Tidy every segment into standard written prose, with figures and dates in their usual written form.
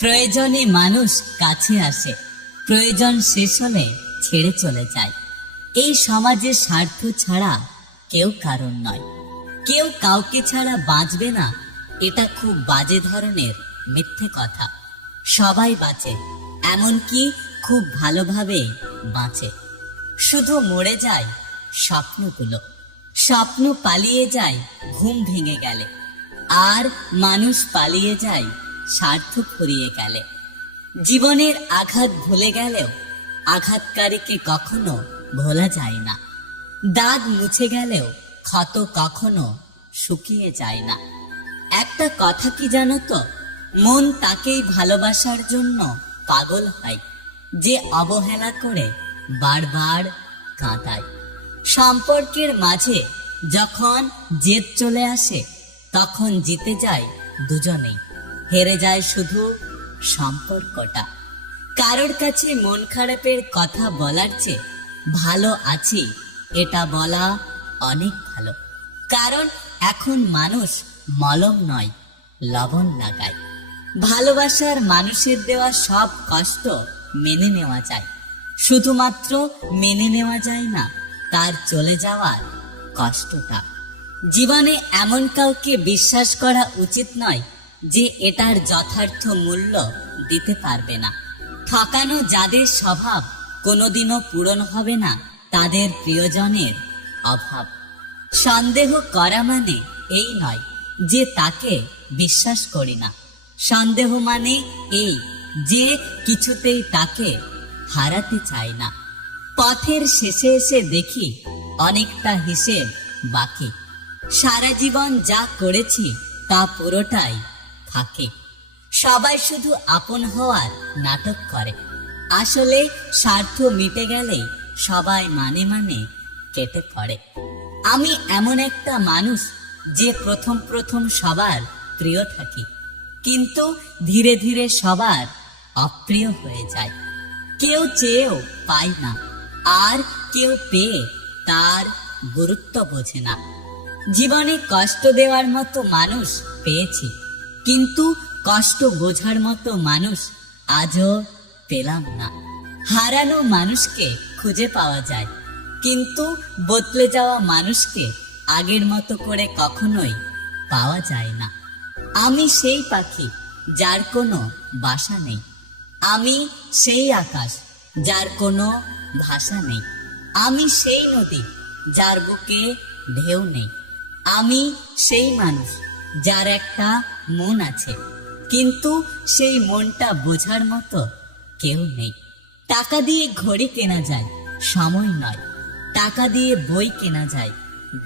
প্রয়োজনে মানুষ কাছে আসে, প্রয়োজন শেষ হলে ছেড়ে চলে যায়। এই সমাজের স্বার্থ ছাড়া কেউ কারণ নয়, কেউ কাউকে ছাড়া বাঁচবে না, এটা খুব বাজে ধরনের মিথ্যে কথা। সবাই বাঁচে, এমনকি খুব ভালোভাবে বাঁচে। শুধু মরে যায় স্বপ্নগুলো, স্বপ্ন পালিয়ে যায় ঘুম ভেঙে গেলে, আর মানুষ পালিয়ে যায় স্বার্থ ফুরিয়ে গেলে। জীবনের আঘাত ভুলে গেলেও আঘাতকারীকে কখনো ভোলা যায় না। দাগ মুছে গেলেও ক্ষত কখনো শুকিয়ে যায় না। একটা কথা কি জানো তো, মন তাকেই ভালোবাসার জন্য পাগল হয় যে অবহেলা করে বারবার কাঁদায়। সম্পর্কের মাঝে যখন জেদ চলে আসে, তখন জিতে যায় দুজনেই, হেরে যায় শুধু সম্পর্কটা। কারোর কাছে মন খারাপের কথা বলার চেয়ে ভালো আছি এটা বলা অনেক ভালো। কারণ এখন মানুষ মলম নয়, লবণ লাগায়। ভালোবাসার মানুষের দেওয়া সব কষ্ট মেনে নেওয়া যায়, শুধুমাত্র মেনে নেওয়া যায় না তার চলে যাওয়ার কষ্টটা। জীবনে এমন কাউকে বিশ্বাস করা উচিত নয় যে এটার যথার্থ মূল্য দিতে পারবে না। ঠকানো যাদের স্বভাব কোনোদিনও পূরণ হবে না তাদের প্রিয়জনের অভাব। সন্দেহ করা মানে এই নয় যে তাকে বিশ্বাস করি না, সন্দেহ মানে এই যে কিছুতেই তাকে হারাতে চাই না। পথের শেষে এসে দেখি অনেকটা হিসেব বাকি, সারা জীবন যা করেছি তা পুরোটাই ফাঁকে। সবাই শুধু আপন হওয়ার নাটক করে, আসলে স্বার্থ মিটে গেলেই সবাই মানে মানে কেটে পড়ে। আমি এমন একটা মানুষ যে প্রথম প্রথম সবার প্রিয় থাকি, কিন্তু ধীরে ধীরে সবার অপ্রিয় হয়ে যায়। কেউ চেয়েও পায় না, আর কেউ পেয়ে তার গুরুত্ব বোঝে না। জীবনে কষ্ট দেওয়ার মতো মানুষ পেয়েছি, কিন্তু কষ্ট বোঝার মতো মানুষ আজও পেলাম না। হারানো মানুষকে খুঁজে পাওয়া যায়, কিন্তু বদলে যাওয়া মানুষকে আগের মতো করে কখনোই পাওয়া যায় না। আমি সেই পাখি যার কোনো বাসা নেই, আমি সেই আকাশ যার কোনো ভাষা নেই, আমি সেই নদী যার বুকে ঢেউ নেই, আমি সেই মানুষ যার একটা মন আছে, কিন্তু সেই মনটা বোঝার মতো কেউ নেই। টাকা দিয়ে ঘড়ি কেনা যায়, সময় নয়। টাকা দিয়ে বই কেনা যায়,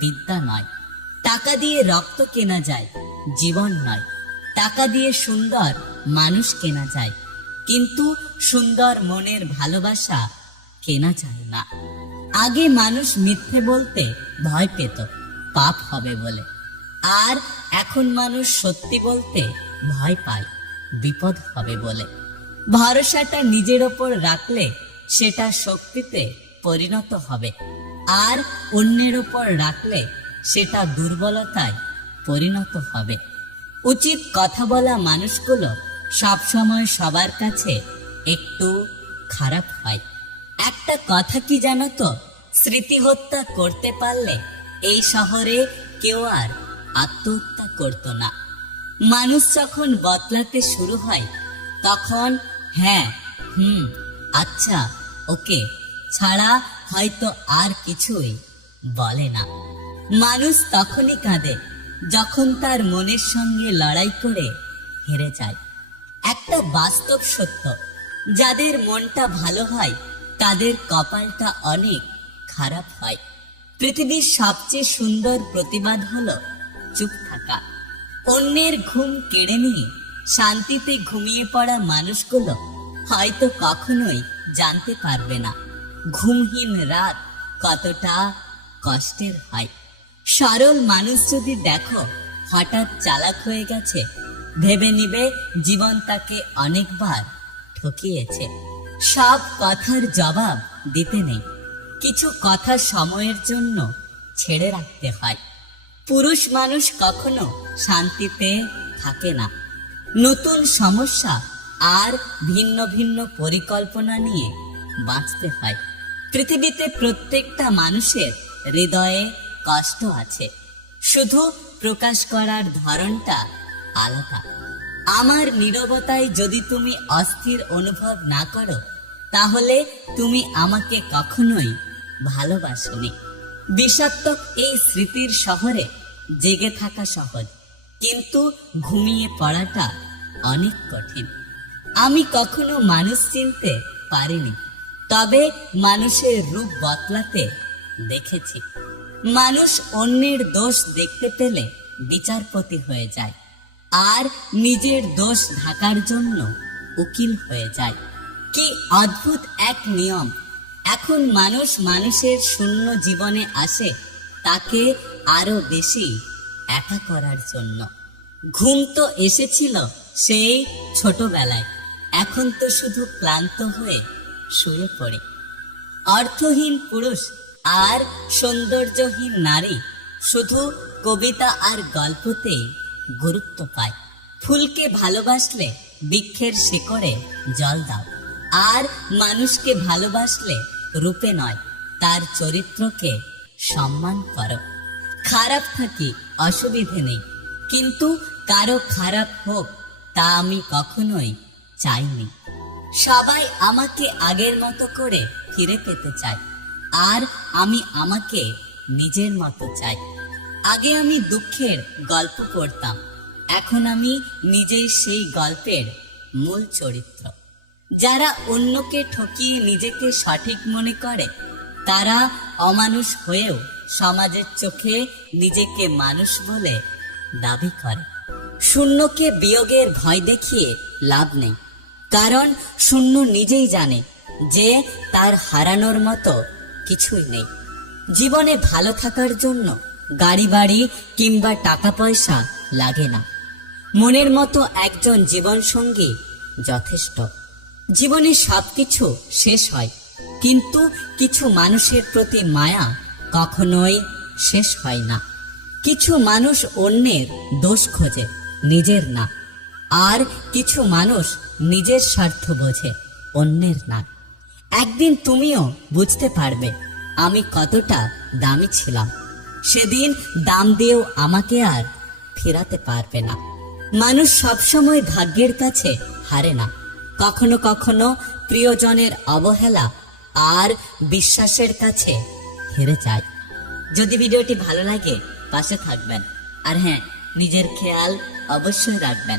বিদ্যা নয়। টাকা দিয়ে রক্ত কেনা যায়, জীবন নয়। টাকা দিয়ে সুন্দর মানুষ কেনা যায়, কিন্তু সুন্দর মনের ভালোবাসা কেনা যায় না। আগে মানুষ মিথ্যে বলতে ভয় পেত পাপ হবে বলে, আর এখন মানুষ সত্যি বলতে ভয় পায় বিপদ হবে বলে। ভরসাটা নিজের ওপর রাখলে সেটা শক্তিতে পরিণত হবে, আর অন্যের ওপর রাখলে সেটা দুর্বলতায় পরিণত হবে। উচিত কথা বলা মানুষগুলো সবসময় সবার কাছে একটু খারাপ হয়। একটা কথা কি জানো তো, স্মৃতি হত্যা করতে পারলে এই শহরে কেউ আর আত্মহত্যা করতো না। মানুষ যখন বদলাতে শুরু হয় তখন হ্যাঁ, আচ্ছা, ওকে ছাড়া হয়তো আর কিছুই বলে না। মানুষ তখনই কাঁদে যখন তার মনের সঙ্গে লড়াই করে হেরে যায়। একটা বাস্তব সত্য, যাদের মনটা ভালো হয় তাদের কপালটা অনেক খারাপ হয়। পৃথিবীর সবচেয়ে সুন্দর প্রতিবাদ হলো চুপ থাকা। অন্যের ঘুম কেড়ে নিয়ে শান্তিতে ঘুমিয়ে পড়া মানুষগুলো হয়তো কখনোই জানতে পারবে না ঘুমহীন রাত কতটা কষ্টের হয়। সরল মানুষ যদি দেখো হঠাৎ চালাক হয়ে গেছে, ভেবে নিবে জীবন তাকে অনেকবার ঠকিয়েছে। সব কথার জবাব দিতে নেই, কিছু কথা সময়ের জন্য ছেড়ে রাখতে হয়। পুরুষ মানুষ কখনো শান্তিতে থাকে না, নতুন সমস্যা আর ভিন্ন ভিন্ন পরিকল্পনা নিয়ে বাঁচতে হয়। পৃথিবীতে প্রত্যেকটা মানুষের হৃদয়ে কষ্ট আছে, শুধু প্রকাশ করার ধরনটা আলাদা। আমার নীরবতায় যদি তুমি অস্থির অনুভব না করো, তাহলে তুমি আমাকে কখনোই ভালোবাসোনি। বিষাক্ত এই স্মৃতির শহরে জেগে থাকা সহজ, কিন্তু ঘুমিয়ে পড়াটা অনেক কঠিন। আমি কখনো মানুষ চিনতে পারিনি, তবে মানুষের রূপ বদলাতে দেখেছি। মানুষ অন্যের দোষ দেখতে পেলে বিচারপতি হয়ে যায়, আর নিজের দোষ ঢাকার জন্য উকিল হয়ে যায়। কি অদ্ভুত এক নিয়ম! এখন মানুষ মানুষের শূন্য জীবনে আসে তাকে আরো বেশি একা করার জন্য। ঘুম তো এসেছিল সেই ছোটবেলায়, এখন তো শুধু ক্লান্ত হয়ে শুয়ে পড়ে। অর্থহীন পুরুষ আর সৌন্দর্যহীন নারী শুধু কবিতা আর গল্পতে গুরুত্ব পায়। ফুলকে ভালোবাসলে বৃক্ষের শিকড়ে জল দাও, আর মানুষকে ভালোবাসলে রূপে নয়, তার চরিত্রকে সম্মান করো। খারাপ থাকি, অসুবিধে নেই, কিন্তু কারো খারাপ হোক তা আমি কখনোই চাইনি। সবাই আমাকে আগের মতো করে ফিরে পেতে চায়, আর আমি আমাকে নিজের মতো চাই। আগে আমি দুঃখের গল্প পড়তাম, এখন আমি নিজেই সেই গল্পের মূল চরিত্র। যারা অন্যকে ঠকিয়ে নিজেকে সঠিক মনে করে, তারা অমানুষ হয়েও সমাজের চোখে নিজেকে মানুষ বলে দাবি করে। শূন্যকে বিয়োগের ভয় দেখিয়ে লাভ নেই, কারণ শূন্য নিজেই জানে যে তার হারানোর মতো কিছুই নেই। জীবনে ভালো থাকার জন্য গাড়ি বাড়ি কিংবা টাকা পয়সা লাগে না, মনের মতো একজন জীবন সঙ্গী যথেষ্ট। জীবনে সবকিছু শেষ হয়, কিন্তু কিছু মানুষের প্রতি মায়া কখনোই শেষ হয় না। কিছু মানুষ অন্যের দোষ খোঁজে, নিজের না। আর কিছু মানুষ নিজের স্বার্থ বোঝে, অন্যের না। একদিন তুমিও বুঝতে পারবে আমি কতটা দামি ছিলাম। সেদিন দাম দিয়েও আমাকে আর ফেরাতে পারবে না। মানুষ সবসময় ভাগ্যের কাছে হারে না, কখনো কখনো প্রিয়জনের অবহেলা আর বিশ্বাসের কাছে হেরে যায়। যদি ভিডিওটি ভালো লাগে পাশে থাকবেন, আর হ্যাঁ, নিজের খেয়াল অবশ্যই রাখবেন।